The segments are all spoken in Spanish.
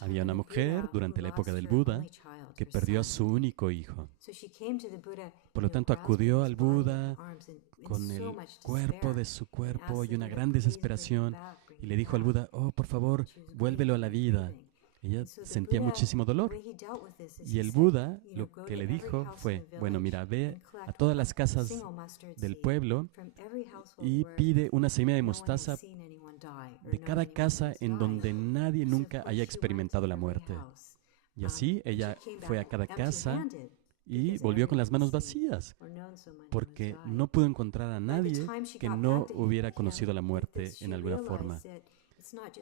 Había una mujer durante la época del Buda que perdió a su único hijo. Por lo tanto, acudió al Buda con el cuerpo de su cuerpo y una gran desesperación y le dijo al Buda, oh, por favor, vuélvelo a la vida. Ella sentía muchísimo dolor. Y el Buda lo que le dijo fue, bueno, mira, ve a todas las casas del pueblo y pide una semilla de mostaza de cada casa en donde nadie nunca haya experimentado la muerte. Y así ella fue a cada casa y volvió con las manos vacías, porque no pudo encontrar a nadie que no hubiera conocido la muerte en alguna forma.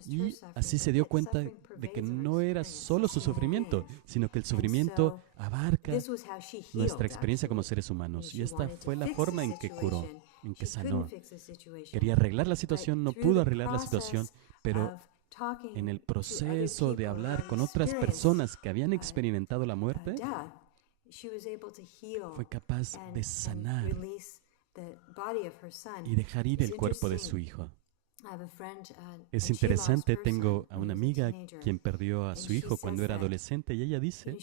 Y así se dio cuenta de que no era solo su sufrimiento, sino que el sufrimiento abarca nuestra experiencia como seres humanos. Y esta fue la forma en que curó, en que sanó. Quería arreglar la situación, no pudo arreglar la situación, pero en el proceso de hablar con otras personas que habían experimentado la muerte, fue capaz de sanar y dejar ir el cuerpo de su hijo. Es interesante, tengo a una amiga quien perdió a su hijo cuando era adolescente y ella dice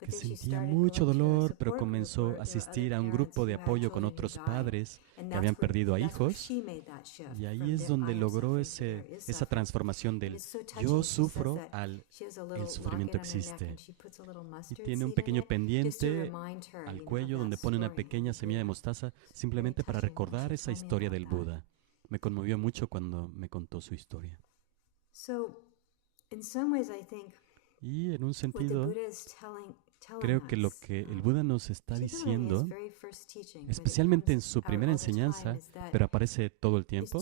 que sentía mucho dolor, pero comenzó a asistir a un grupo de apoyo con otros padres que habían perdido a hijos y ahí es donde logró esa transformación del yo sufro al el sufrimiento existe. Y tiene un pequeño pendiente al cuello donde pone una pequeña semilla de mostaza simplemente para recordar esa historia del Buda. Me conmovió mucho cuando me contó su historia. Y en un sentido, creo que lo que el Buda nos está diciendo, especialmente en su primera enseñanza, pero aparece todo el tiempo,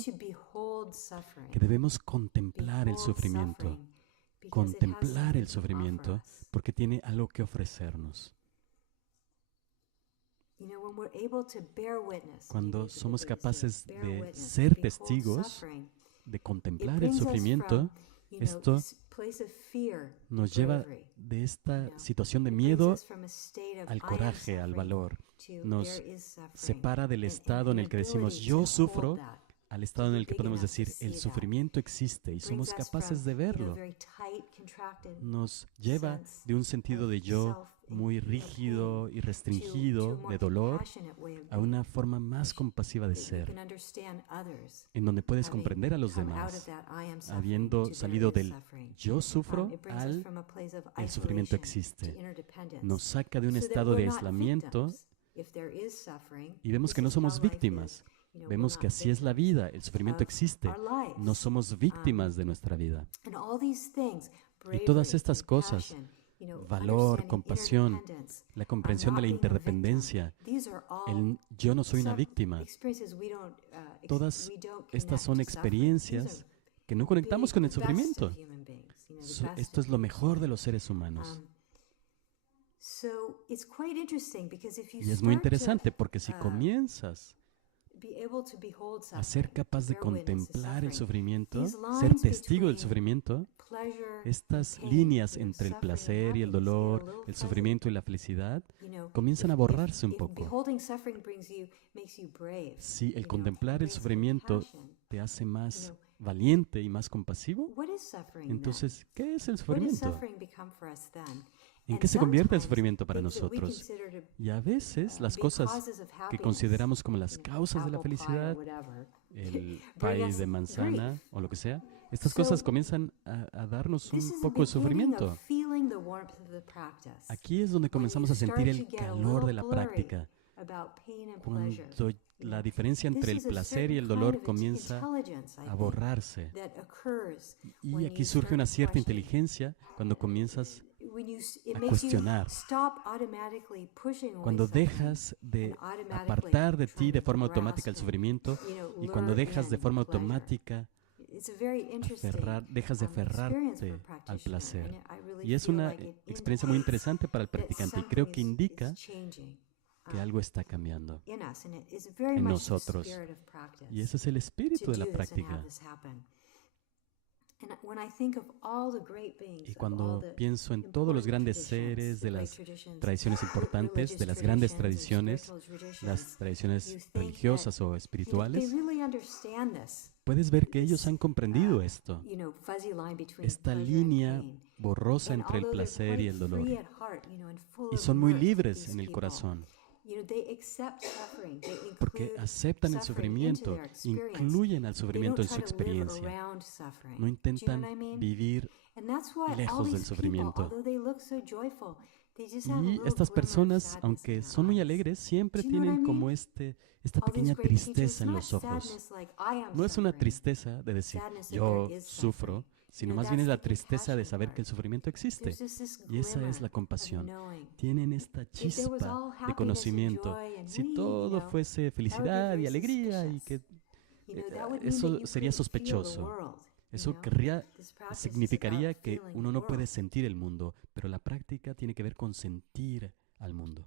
que debemos contemplar el sufrimiento, porque tiene algo que ofrecernos. Cuando somos capaces de ser testigos, de contemplar el sufrimiento, esto nos lleva de esta situación de miedo al coraje, al valor. Nos separa del estado en el que decimos yo sufro, al estado en el que podemos decir el sufrimiento existe y somos capaces de verlo. Nos lleva de un sentido de yo muy rígido y restringido, de dolor, a una forma más compasiva de ser, en donde puedes comprender a los demás, habiendo salido del yo sufro al el sufrimiento existe. Nos saca de un estado de aislamiento y vemos que no somos víctimas. Vemos que así es la vida, el sufrimiento existe. No somos víctimas de nuestra vida. Y todas estas cosas, valor, compasión, la comprensión de la interdependencia, el yo no soy una víctima, todas estas son experiencias que no conectamos con el sufrimiento. Esto es lo mejor de los seres humanos. Y es muy interesante porque si comienzas a ser capaz de contemplar el sufrimiento, ser testigo del sufrimiento, estas líneas entre el placer y el dolor, el sufrimiento y la felicidad, comienzan a borrarse un poco. Si el contemplar el sufrimiento te hace más valiente y más compasivo, entonces, ¿qué es el sufrimiento? ¿En qué se convierte el sufrimiento para nosotros? Y a veces las cosas que consideramos como las causas de la felicidad, el pie de manzana o lo que sea, estas cosas comienzan a darnos un poco de sufrimiento. Aquí es donde comenzamos a sentir el calor de la práctica. Cuando la diferencia entre el placer y el dolor comienza a borrarse. Y aquí surge una cierta inteligencia cuando comienzas a cuestionar. Cuando dejas de apartar de ti de forma automática el sufrimiento y cuando dejas de forma automática dejas de aferrarte al placer. Y es una experiencia muy interesante para el practicante y creo que indica que algo está cambiando en nosotros. Y ese es el espíritu de la práctica. Y cuando pienso en todos los grandes seres de las tradiciones importantes, de las grandes tradiciones, las tradiciones religiosas o espirituales, puedes ver que ellos han comprendido esto, esta línea borrosa entre el placer y el dolor. Y son muy libres en el corazón, porque aceptan el sufrimiento, incluyen al sufrimiento en su experiencia. No intentan vivir lejos del sufrimiento. Y estas personas, aunque son muy alegres, siempre tienen como esta pequeña tristeza en los ojos. No es una tristeza de decir, yo sufro, sino más bien es la tristeza de saber que el sufrimiento existe. Y esa es la compasión. Tienen esta chispa de conocimiento. Si todo fuese felicidad y alegría, y que eso sería sospechoso. Eso significaría que uno no puede sentir el mundo, pero la práctica tiene que ver con sentir al mundo.